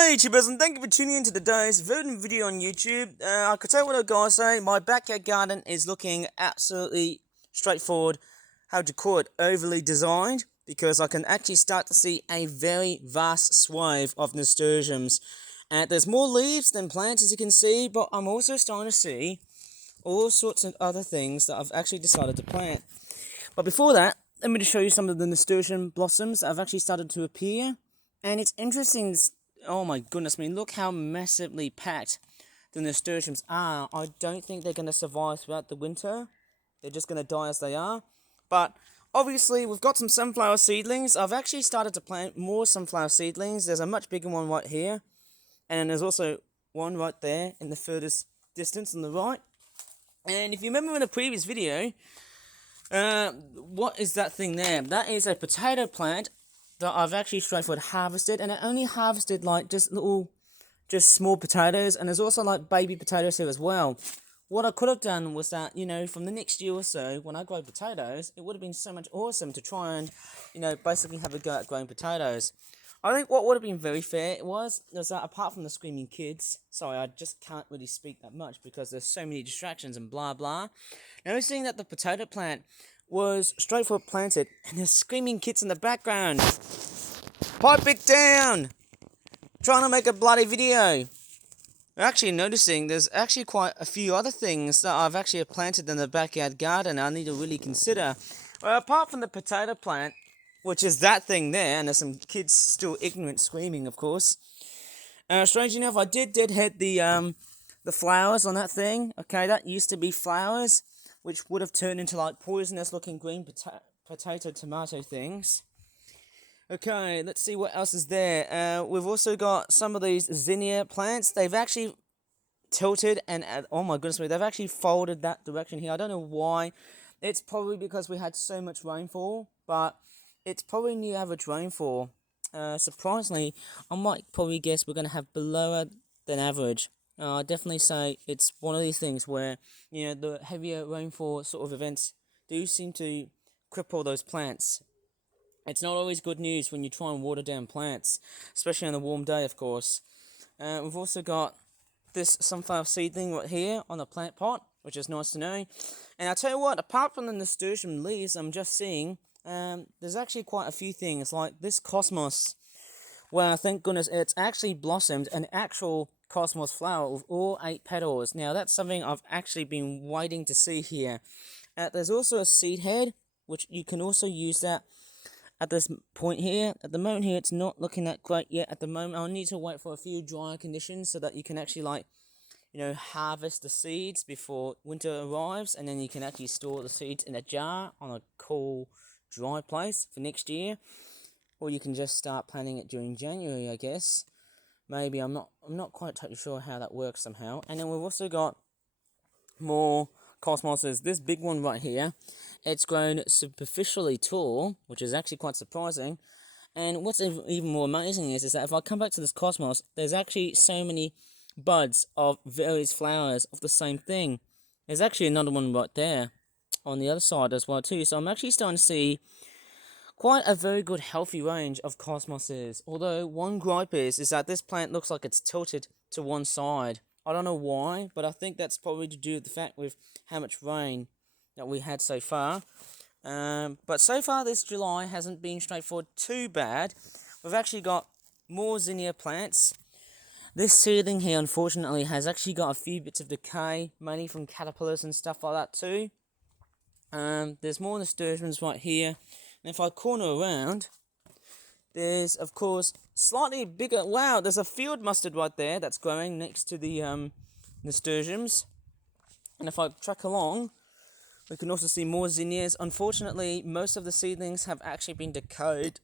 G'day YouTubers, and thank you for tuning in to today's voting video on YouTube. I could tell you what I gotta say, my backyard garden is looking absolutely straightforward, how to call it, overly designed, because I can actually start to see a very vast swathe of nasturtiums. And there's more leaves than plants, as you can see, but I'm also starting to see all sorts of other things that I've actually decided to plant. But before that, let me just show you some of the nasturtium blossoms that have actually started to appear. And it's interesting. Oh my goodness me, look how massively packed the nasturtiums are. I don't think they're going to survive throughout the winter. They're just going to die as they are. But obviously, we've got some sunflower seedlings. I've actually started to plant more sunflower seedlings. There's a much bigger one right here. And there's also one right there in the furthest distance on the right. And if you remember in a previous video, what is that thing there? That is a potato plant that I've actually straightforward harvested, and I only harvested like just small potatoes, and there's also like baby potatoes here as well. What I could have done was that, from the next year or so, when I grow potatoes, it would have been so much awesome to try and, basically have a go at growing potatoes. I think what would have been very fair was that apart from the screaming kids, sorry, I just can't really speak that much because there's so many distractions and blah blah. Now, seeing that the potato plant was straightforward planted, and there's screaming kids in the background. Pipe it down! Trying to make a bloody video. I'm actually noticing there's actually quite a few other things that I've actually planted in the backyard garden I need to really consider. Well, apart from the potato plant, which is that thing there, and there's some kids still ignorant screaming, of course. Strange enough, I did deadhead the flowers on that thing. Okay, that used to be flowers, which would have turned into like poisonous looking green potato tomato things. Okay, let's see what else is there. We've also got some of these zinnia plants. They've actually tilted and, oh my goodness me, they've actually folded that direction here. I don't know why. It's probably because we had so much rainfall, but it's probably near average rainfall. Surprisingly, I might probably guess we're going to have below than average. I'd definitely say it's one of these things where, the heavier rainfall sort of events do seem to cripple those plants. It's not always good news when you try and water down plants, especially on a warm day, of course. We've also got this sunflower seedling right here on the plant pot, which is nice to know. And I'll tell you what, apart from the nasturtium leaves I'm just seeing, there's actually quite a few things, like this cosmos. Well, thank goodness, it's actually blossomed an actual cosmos flower with all 8 petals. Now, that's something I've actually been waiting to see here. There's also a seed head, which you can also use that at this point here. At the moment here, it's not looking that great yet. At the moment, I'll need to wait for a few drier conditions so that you can actually, harvest the seeds before winter arrives, and then you can actually store the seeds in a jar on a cool, dry place for next year. Or you can just start planting it during January, I guess. Maybe, I'm not quite totally sure how that works somehow. And then we've also got more cosmoses. This big one right here, it's grown superficially tall, which is actually quite surprising. And what's even more amazing is that if I come back to this cosmos, there's actually so many buds of various flowers of the same thing. There's actually another one right there on the other side as well too. So I'm actually starting to see quite a very good healthy range of cosmoses. Although one gripe is that this plant looks like it's tilted to one side. I don't know why, but I think that's probably to do with the fact with how much rain that we had so far. But so far this July hasn't been straightforward too bad. We've actually got more zinnia plants. This seedling here, unfortunately, has actually got a few bits of decay, mainly from caterpillars and stuff like that too. There's more nasturtiums right here. And if I corner around, there's, of course, slightly bigger. Wow, there's a field mustard right there that's growing next to the nasturtiums. And if I track along, we can also see more zinnias. Unfortunately, most of the seedlings have actually been decayed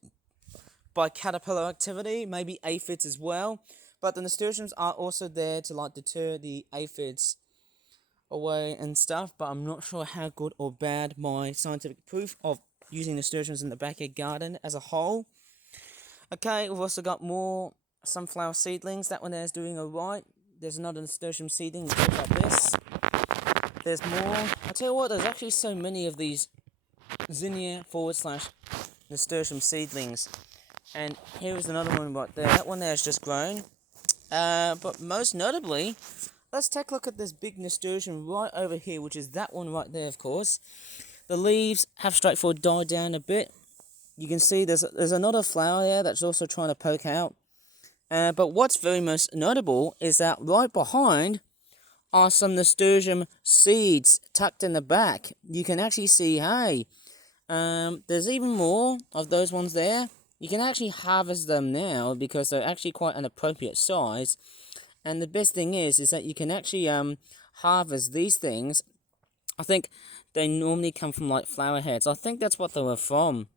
by caterpillar activity, maybe aphids as well. But the nasturtiums are also there to deter the aphids away and stuff. But I'm not sure how good or bad my scientific proof of using nasturtiums in the backyard garden as a whole. Okay, we've also got more sunflower seedlings. That one there is doing alright. There's another nasturtium seedling that looks like this. There's more. I'll tell you what, there's actually so many of these zinnia / nasturtium seedlings. And here is another one right there. That one there is just grown. But most notably, let's take a look at this big nasturtium right over here, which is that one right there, of course. The leaves have straightforward died down a bit. You can see there's another flower there that's also trying to poke out. But what's very most notable is that right behind are some nasturtium seeds tucked in the back. You can actually see, hey, there's even more of those ones there. You can actually harvest them now because they're actually quite an appropriate size. And the best thing is that you can actually harvest these things. I think they normally come from like flower heads. I think that's what they were from.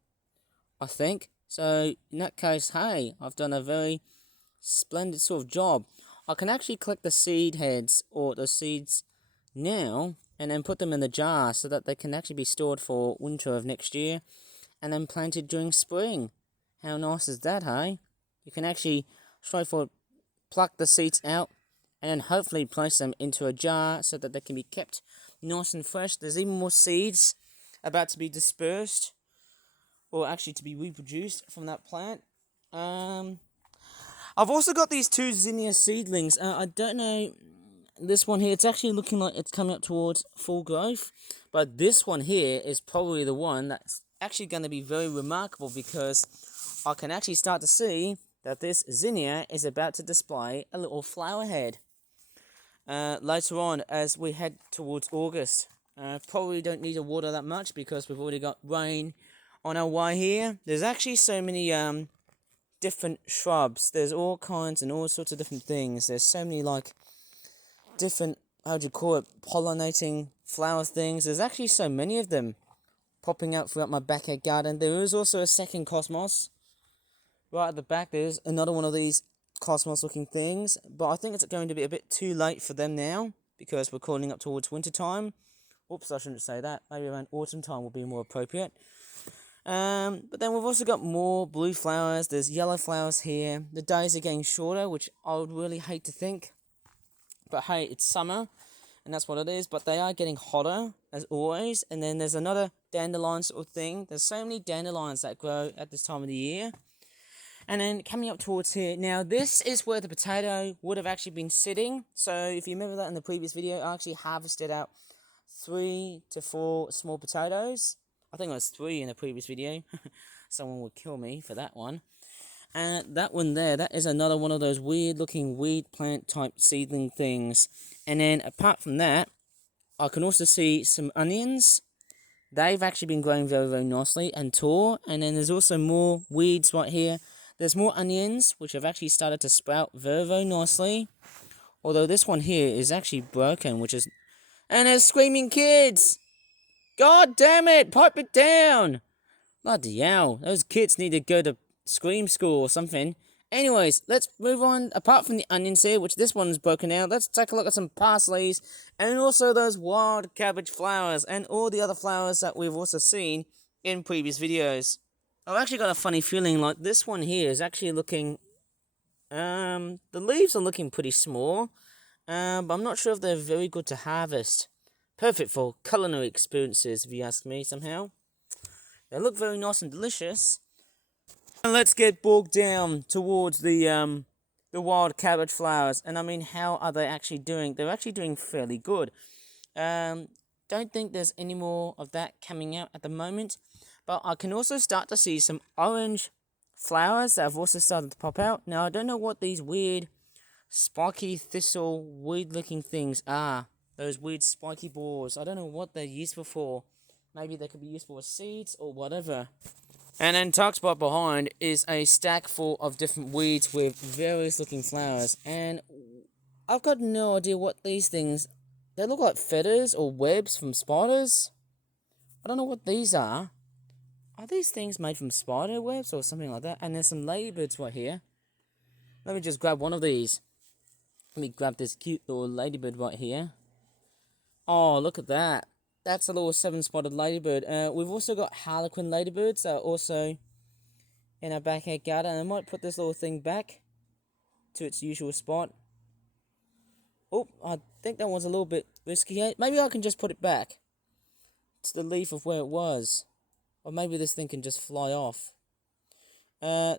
I think. So in that case, hey, I've done a very splendid sort of job. I can actually collect the seed heads or the seeds now and then put them in the jar so that they can actually be stored for winter of next year and then planted during spring. How nice is that, hey? You can actually straightforward pluck the seeds out and then hopefully place them into a jar so that they can be kept nice and fresh. There's even more seeds about to be dispersed or actually to be reproduced from that plant. I've also got these two zinnia seedlings. I don't know, this one here, it's actually looking like it's coming up towards full growth. But this one here is probably the one that's actually going to be very remarkable because I can actually start to see that this zinnia is about to display a little flower head. Later on, as we head towards August. Probably don't need to water that much because we've already got rain on our way here. There's actually so many different shrubs. There's all kinds and all sorts of different things. There's so many like different, how do you call it, pollinating flower things. There's actually so many of them popping up throughout my backyard garden. There is also a second cosmos right at the back. There's another one of these cosmos looking things, but I think it's going to be a bit too late for them now because we're calling up towards winter time. Oops, I shouldn't say that. Maybe around autumn time will be more appropriate. But then we've also got more blue flowers. There's yellow flowers here. The days are getting shorter, which I would really hate to think. But hey, it's summer, and that's what it is. But they are getting hotter, as always. And then there's another dandelion sort of thing. There's so many dandelions that grow at this time of the year. And then coming up towards here, now this is where the potato would have actually been sitting. So if you remember that in the previous video, I actually harvested out 3 to 4 small potatoes. I think it was 3 in the previous video. Someone would kill me for that one. And that one there, that is another one of those weird looking weed plant type seedling things. And then apart from that, I can also see some onions. They've actually been growing very, very nicely and tall. And then there's also more weeds right here. There's more onions, which have actually started to sprout very, very nicely. Although this one here is actually broken, which is... And there's screaming kids! God damn it! Pipe it down! Bloody hell, those kids need to go to scream school or something. Anyways, let's move on. Apart from the onions here, which this one's broken out, let's take a look at some parsleys and also those wild cabbage flowers and all the other flowers that we've also seen in previous videos. I've actually got a funny feeling like this one here is actually looking... the leaves are looking pretty small, but I'm not sure if they're very good to harvest. Perfect for culinary experiences, if you ask me, somehow. They look very nice and delicious. And let's get bogged down towards the wild cabbage flowers. And I mean, how are they actually doing? They're actually doing fairly good. Don't think there's any more of that coming out at the moment. But I can also start to see some orange flowers that have also started to pop out. Now, I don't know what these weird spiky thistle weed-looking things are. Those weird spiky balls. I don't know what they're useful for. Maybe they could be useful as seeds or whatever. And then tucked spot behind is a stack full of different weeds with various looking flowers. And I've got no idea what these things... They look like feathers or webs from spiders. I don't know what these are. Are these things made from spider webs or something like that? And there's some ladybirds right here. Let me just grab one of these. Let me grab this cute little ladybird right here. Oh, look at that. That's a little 7-spotted ladybird. We've also got harlequin ladybirds that are also in our backyard garden. I might put this little thing back to its usual spot. Oh, I think that one's a little bit risky. Maybe I can just put it back to the leaf of where it was. Or maybe this thing can just fly off.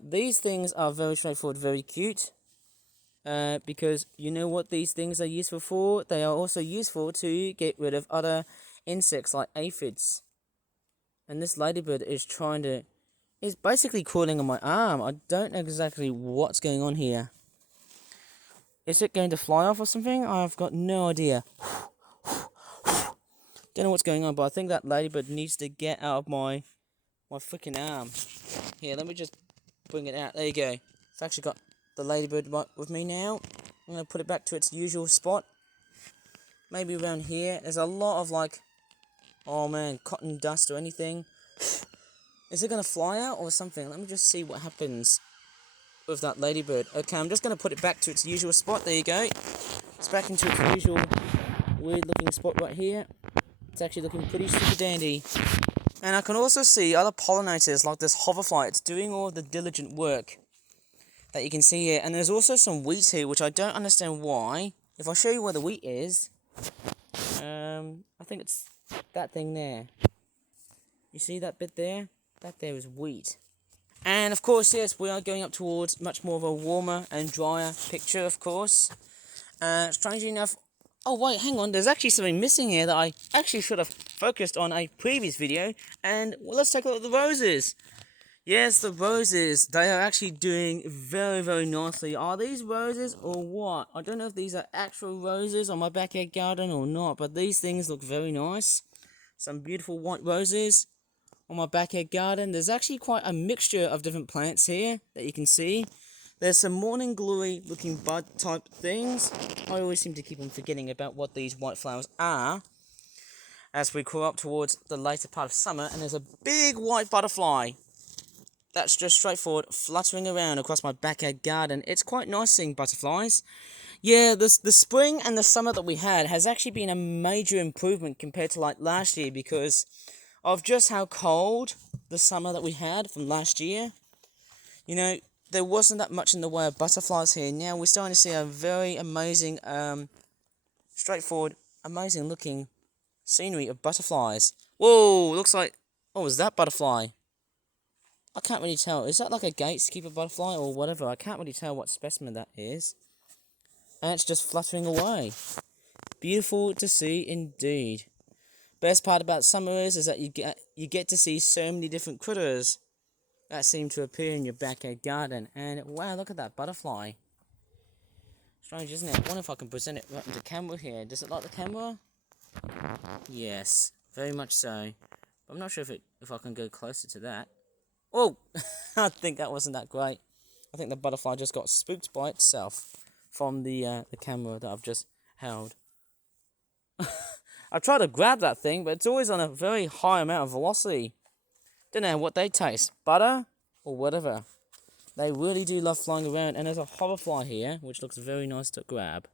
These things are very straightforward, very cute. because you know what these things are useful for? They are also useful to get rid of other insects like aphids. And this ladybird is is basically crawling on my arm. I don't know exactly what's going on here. Is it going to fly off or something? I've got no idea. Don't know what's going on, but I think that ladybird needs to get out of my freaking arm. Here, let me just bring it out. There you go. It's actually got the ladybird with me now. I'm going to put it back to its usual spot. Maybe around here. There's a lot of like, oh man, cotton dust or anything. Is it going to fly out or something? Let me just see what happens with that ladybird. Okay, I'm just going to put it back to its usual spot. There you go. It's back into its usual weird looking spot right here. It's actually looking pretty super dandy. And I can also see other pollinators like this hoverfly. It's doing all the diligent work that you can see here. And there's also some wheat here, which I don't understand why. If I show you where the wheat is, I think it's that thing there. You see that bit there? That there is wheat. And of course, yes, we are going up towards much more of a warmer and drier picture, of course. Strangely enough, oh wait, hang on, there's actually something missing here that I actually should have focused on a previous video. And well, let's take a look at the roses. Yes, the roses, they are actually doing very, very nicely. Are these roses or what? I don't know if these are actual roses on my backyard garden or not, but these things look very nice. Some beautiful white roses on my backyard garden. There's actually quite a mixture of different plants here that you can see. There's some morning glory looking bud type things. I always seem to keep on forgetting about what these white flowers are as we crawl up towards the later part of summer. And there's a big white butterfly that's just straightforward fluttering around across my backyard garden. It's quite nice seeing butterflies. Yeah, the spring and the summer that we had has actually been a major improvement compared to like last year, because of just how cold the summer that we had from last year. You know, there wasn't that much in the way of butterflies here. Now we're starting to see a very amazing, straightforward, amazing looking scenery of butterflies. Whoa, looks like, oh, is that butterfly? I can't really tell. Is that like a gatekeeper butterfly or whatever? I can't really tell what specimen that is. And it's just fluttering away. Beautiful to see indeed. Best part about summer is that you get to see so many different critters that seem to appear in your backyard garden. And wow, look at that butterfly. Strange, isn't it? I wonder if I can present it right into camera here. Does it like the camera? Yes, very much so. But I'm not sure if I can go closer to that. Oh, I think that wasn't that great. I think the butterfly just got spooked by itself from the camera that I've just held. I try to grab that thing, but it's always on a very high amount of velocity. Don't know what they taste, butter or whatever. They really do love flying around, and there's a hoverfly here, which looks very nice to grab.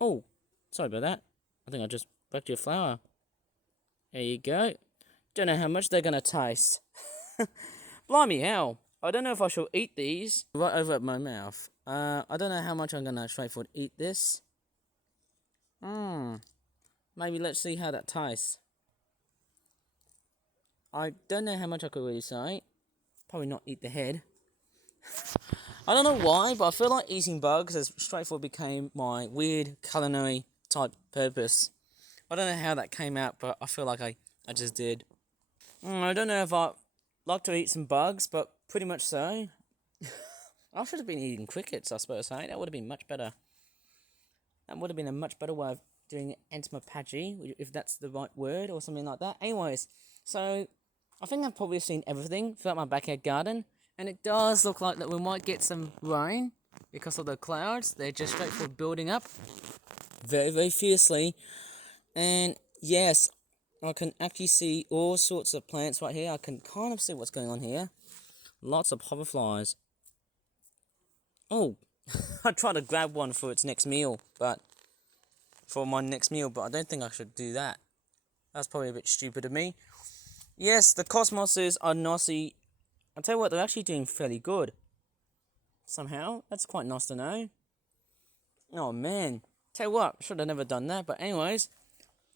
Oh, sorry about that. I think I just wrecked your flower. There you go. Don't know how much they're going to taste. Blimey hell. I don't know if I shall eat these. Right over at my mouth. I don't know how much I'm going to straightforward eat this. Maybe let's see how that tastes. I don't know how much I could really say. Probably not eat the head. I don't know why, but I feel like eating bugs has straightforward became my weird culinary type purpose. I don't know how that came out, but I feel like I just did. I don't know if I like to eat some bugs, but pretty much so. I should have been eating crickets, I suppose, hey? That would have been much better. That would have been a much better way of doing entomophagy, if that's the right word, or something like that. Anyways, so I think I've probably seen everything throughout my backyard garden, and it does look like that we might get some rain because of the clouds. They're just straightforward building up very, very fiercely. And yes, I can actually see all sorts of plants right here. I can kind of see what's going on here. Lots of hoverflies. Oh, I tried to grab one for its next meal, but for my next meal, but I don't think I should do that. That's probably a bit stupid of me. Yes, the cosmoses are nicely. I'll tell you what, they're actually doing fairly good. Somehow, that's quite nice to know. Oh man, tell you what, should have never done that. But anyways,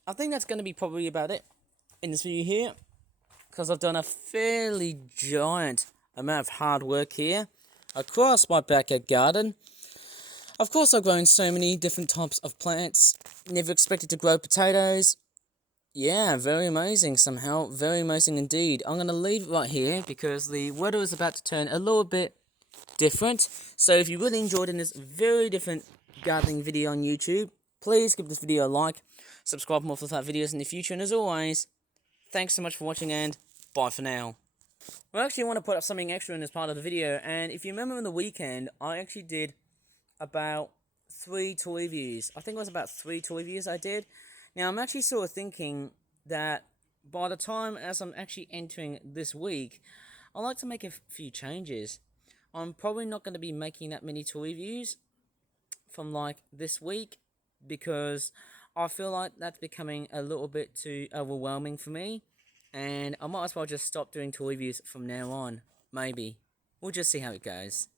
I think that's going to be probably about it in this video here, because I've done a fairly giant amount of hard work here. across my backyard garden. Of course, I've grown so many different types of plants. Never expected to grow potatoes. Yeah, very amazing somehow. Very amazing indeed. I'm going to leave it right here because the weather is about to turn a little bit different. So if you really enjoyed this very different gardening video on YouTube, please give this video a like, subscribe for more for that videos in the future, and as always, thanks so much for watching and bye for now. I actually want to put up something extra in this part of the video, and if you remember on the weekend, I actually did about 3 toy reviews. I think it was about 3 toy reviews I did. Now, I'm actually sort of thinking that by the time as I'm actually entering this week, I'd like to make a few changes. I'm probably not going to be making that many toy reviews from like this week because I feel like that's becoming a little bit too overwhelming for me, and I might as well just stop doing toy reviews from now on. Maybe. We'll just see how it goes.